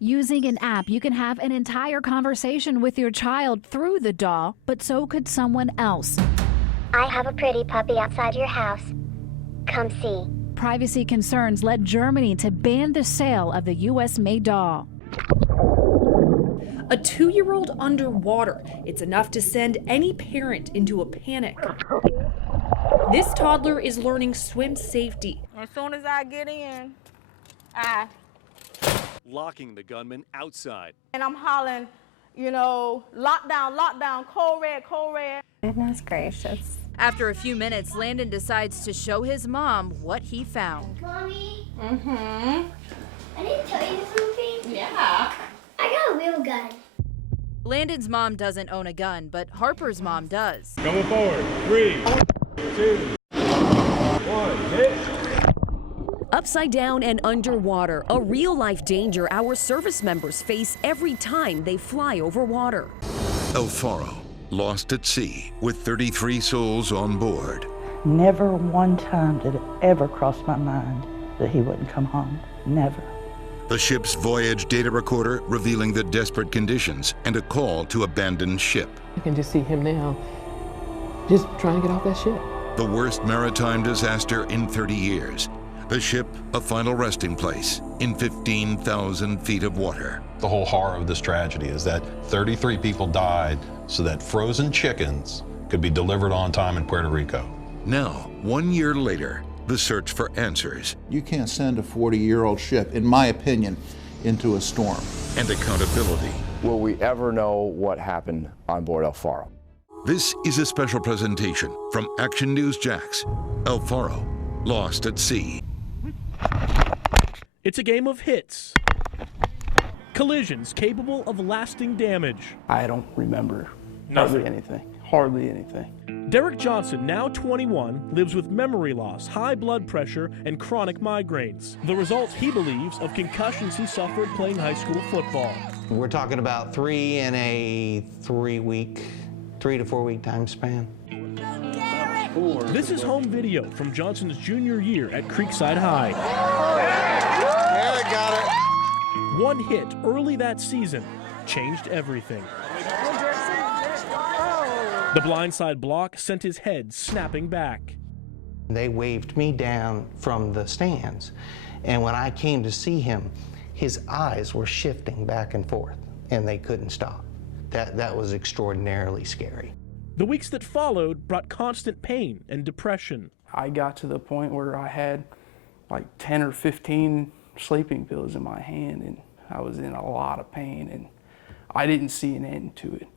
Using an app, you can have an entire conversation with your child through the doll, but so could someone else. I have a pretty puppy outside your house. Come see. Privacy concerns led Germany to ban the sale of the U.S.-made doll. A 2-year-old underwater. It's enough to send any parent into a panic. This toddler is learning swim safety. As soon as I get in, locking the gunman outside. and I'm hollering, lockdown, lockdown, code red, code red. Goodness gracious. After a few minutes, Landon decides to show his mom what he found. Mommy, Mm-hmm. I need to tell you something. Yeah. I got a real gun. Landon's mom doesn't own a gun, but Harper's mom does. Going forward. 3, 2, 1, hit. Upside down and underwater, a real-life danger our service members face every time they fly over water. El Faro, lost at sea with 33 souls on board. Never one time did it ever cross my mind that he wouldn't come home. Never. The ship's voyage data recorder revealing the desperate conditions and a call to abandon ship. I can just see him now, just trying to get off that ship. The worst maritime disaster in 30 years. The ship, a final resting place in 15,000 feet of water. The whole horror of this tragedy is that 33 people died so that frozen chickens could be delivered on time in Puerto Rico. Now, 1 year later, the search for answers. You can't send a 40-year-old ship, in my opinion, into a storm. And accountability. Will we ever know what happened on board El Faro? This is a special presentation from Action News Jax. El Faro, lost at sea. It's a game of hits. Collisions capable of lasting damage. I don't remember Nothing. Hardly anything. Derek Johnson, now 21, lives with memory loss, high blood pressure, and chronic migraines. The result, he believes, of concussions he suffered playing high school football. We're talking about 3 in a 3 to 4 week time span. This is home video from Johnson's junior year at Creekside High. Yeah, got it. One hit early that season changed everything. The blindside block sent his head snapping back. They waved me down from the stands, and when I came to see him, his eyes were shifting back and forth, and they couldn't stop. That was extraordinarily scary. The weeks that followed brought constant pain and depression. I got to the point where I had like 10 or 15 sleeping pills in my hand, and I was in a lot of pain, and I didn't see an end to it.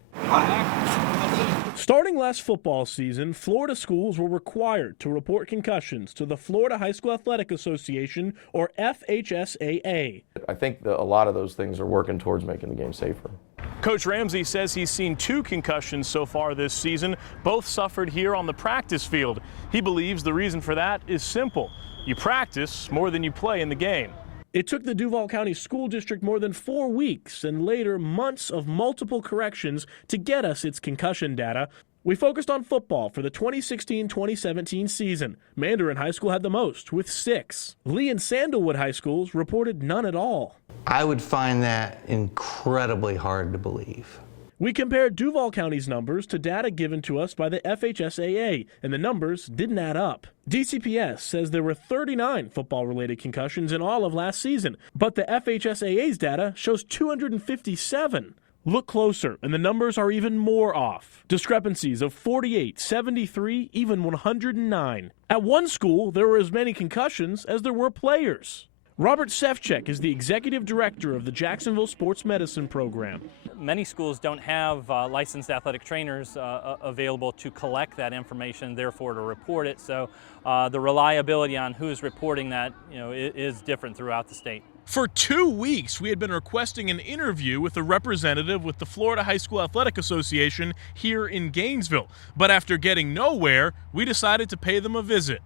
Starting last football season, Florida schools were required to report concussions to the Florida High School Athletic Association, or FHSAA. I think a lot of those things are working towards making the game safer. Coach Ramsey says he's seen 2 concussions so far this season, both suffered here on the practice field. He believes the reason for that is simple. You practice more than you play in the game. It took the Duval County School District more than 4 weeks and later months of multiple corrections to get us its concussion data. We focused on football for the 2016-2017 season. Mandarin High School had the most, with 6. Lee and Sandalwood High Schools reported none at all. I would find that incredibly hard to believe. We compared Duval County's numbers to data given to us by the FHSAA, and the numbers didn't add up. DCPS says there were 39 football-related concussions in all of last season, but the FHSAA's data shows 257. Look closer, and the numbers are even more off. Discrepancies of 48, 73, even 109. At one school, there were as many concussions as there were players. Robert Sefcik is the executive director of the Jacksonville Sports Medicine Program. Many schools don't have licensed athletic trainers available to collect that information, therefore to report it. So the reliability on who's reporting that, is different throughout the state. For 2 weeks, we had been requesting an interview with a representative with the Florida High School Athletic Association here in Gainesville. But after getting nowhere, we decided to pay them a visit.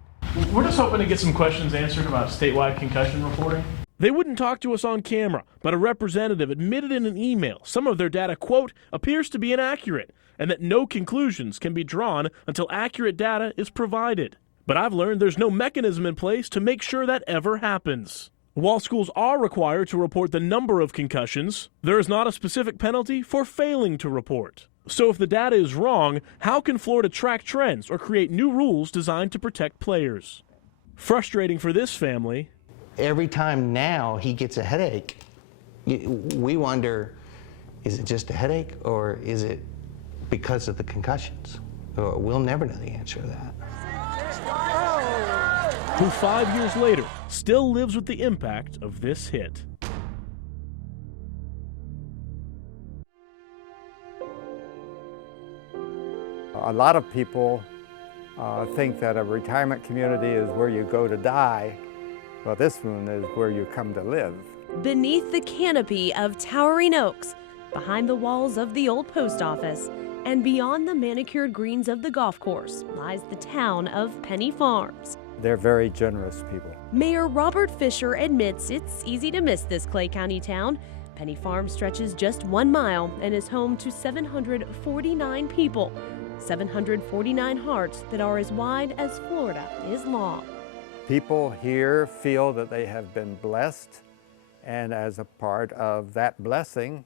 We're just hoping to get some questions answered about statewide concussion reporting. They wouldn't talk to us on camera, but a representative admitted in an email some of their data, quote, appears to be inaccurate, and that no conclusions can be drawn until accurate data is provided. But I've learned there's no mechanism in place to make sure that ever happens. While schools are required to report the number of concussions, there is not a specific penalty for failing to report. So if the data is wrong, how can Florida track trends or create new rules designed to protect players? Frustrating for this family. Every time now he gets a headache, we wonder, is it just a headache or is it because of the concussions? We'll never know the answer to that. Who 5 years later still lives with the impact of this hit. A lot of people think that a retirement community is where you go to die. Well, this one is where you come to live. Beneath the canopy of towering oaks, behind the walls of the old post office, and beyond the manicured greens of the golf course lies the town of Penny Farms. They're very generous people. Mayor Robert Fisher admits it's easy to miss this Clay County town. Penny Farms stretches just 1 mile and is home to 749 people, 749 hearts that are as wide as Florida is long. People here feel that they have been blessed, and as a part of that blessing,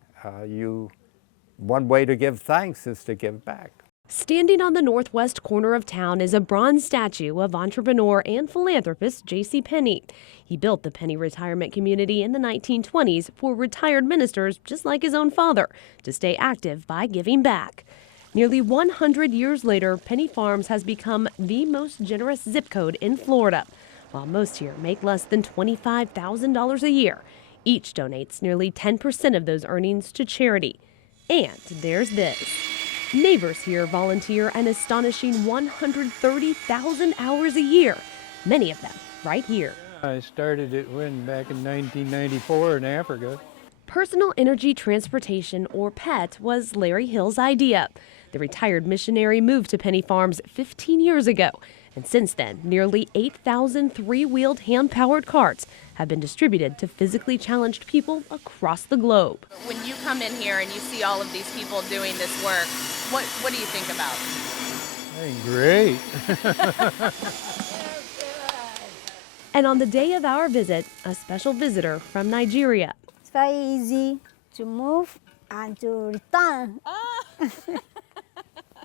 one way to give thanks is to give back. Standing on the northwest corner of town is a bronze statue of entrepreneur and philanthropist J.C. Penney. He built the Penney retirement community in the 1920s for retired ministers, just like his own father, to stay active by giving back. Nearly 100 years later, Penny Farms has become the most generous zip code in Florida. While most here make less than $25,000 a year, each donates nearly 10% of those earnings to charity. And there's this. Neighbors here volunteer an astonishing 130,000 hours a year, many of them right here. I started it back in 1994 in Africa. Personal Energy Transportation, or PET, was Larry Hill's idea. The retired missionary moved to Penny Farms 15 years ago, and since then, nearly 8,000 three-wheeled hand-powered carts have been distributed to physically challenged people across the globe. When you come in here and you see all of these people doing this work, what do you think about? Great. And on the day of our visit, a special visitor from Nigeria. It's very easy to move and to return.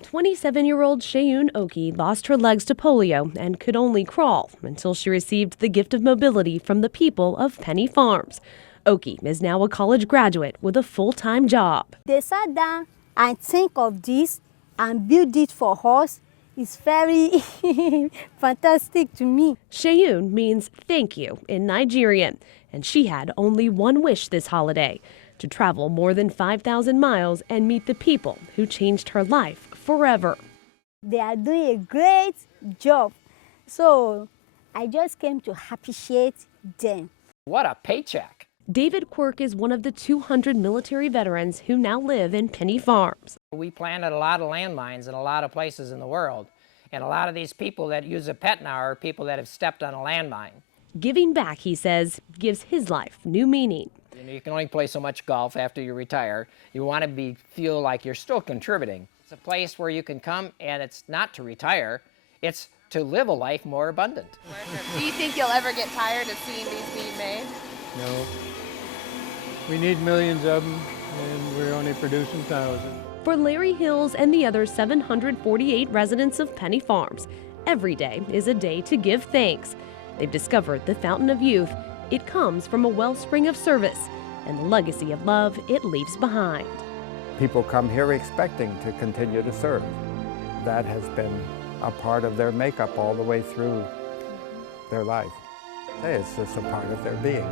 27-year-old Shayun Oki lost her legs to polio and could only crawl until she received the gift of mobility from the people of Penny Farms. Oki is now a college graduate with a full-time job. They sat down and think of this and build it for us. It's very fantastic to me. Shayun means thank you in Nigerian, and she had only one wish this holiday: to travel more than 5,000 miles and meet the people who changed her life forever. They are doing a great job, so I just came to appreciate them. What a paycheck. David Quirk is one of the 200 military veterans who now live in Penny Farms. We planted a lot of landmines in a lot of places in the world, and a lot of these people that use a pet now are people that have stepped on a landmine. Giving back, he says, gives his life new meaning. You can only play so much golf after you retire. You want to feel like you're still contributing. It's a place where you can come, and it's not to retire, it's to live a life more abundant. Do you think you'll ever get tired of seeing these being made? No. We need millions of them, and we're only producing thousands. For Larry Hills and the other 748 residents of Penny Farms, every day is a day to give thanks. They've discovered the fountain of youth. It comes from a wellspring of service and the legacy of love it leaves behind. People come here expecting to continue to serve. That has been a part of their makeup all the way through their life. It's just a part of their being.